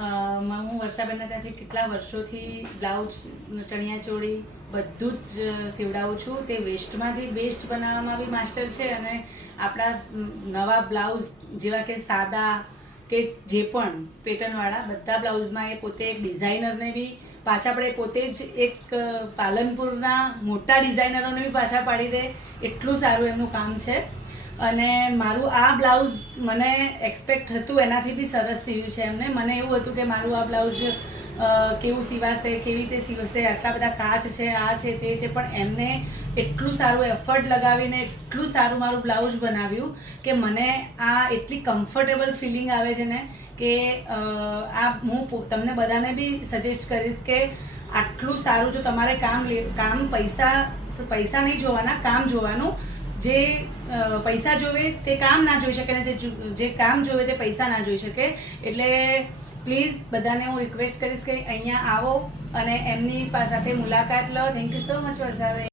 હું વર્ષાબેનના ત્યાંથી કેટલા વર્ષોથી બ્લાઉઝ, ચણિયાચોળી બધું જ સીવડાવું છું. તે વેસ્ટમાંથી બેસ્ટ બનાવવામાં બી માસ્ટર છે અને આપણા નવા બ્લાઉઝ જેવા કે સાદા કે જે પણ પેટર્નવાળા બધા બ્લાઉઝમાં એ પોતે એક ડિઝાઇનરને બી પાછા પડે, પોતે જ એક પાલનપુરના મોટા ડિઝાઇનરોને બી પાછા પાડી દે એટલું સારું એમનું કામ છે. અને મારું આ બ્લાઉઝ મને એક્સપેક્ટ હતું એનાથી બી સરસ સીવ્યું છે એમને. મને એવું હતું કે મારું આ બ્લાઉઝ કેવું સીવાશે, કેવી રીતે સીવશે, આટલા બધા કાચ છે, આ છે તે છે, પણ એમને એટલું સારું એફર્ટ લગાવીને એટલું સારું મારું બ્લાઉઝ બનાવ્યું કે મને આ એટલી કમ્ફર્ટેબલ ફિલિંગ આવે છે ને કે આ હું તમને બધાને બી સજેસ્ટ કરીશ કે આટલું સારું જો તમારે કામ પૈસા નહીં જોવાના, કામ જોવાનું. જે પૈસા જોવે તે કામ ના જોઈ શકે ને જે કામ જોવે તે પૈસા ના જોઈ શકે. એટલે પ્લીઝ બધાને હું રિક્વેસ્ટ કરીશ કે અહીંયા આવો અને એમની સાથે મુલાકાત લો. Thank you so much Varshaben.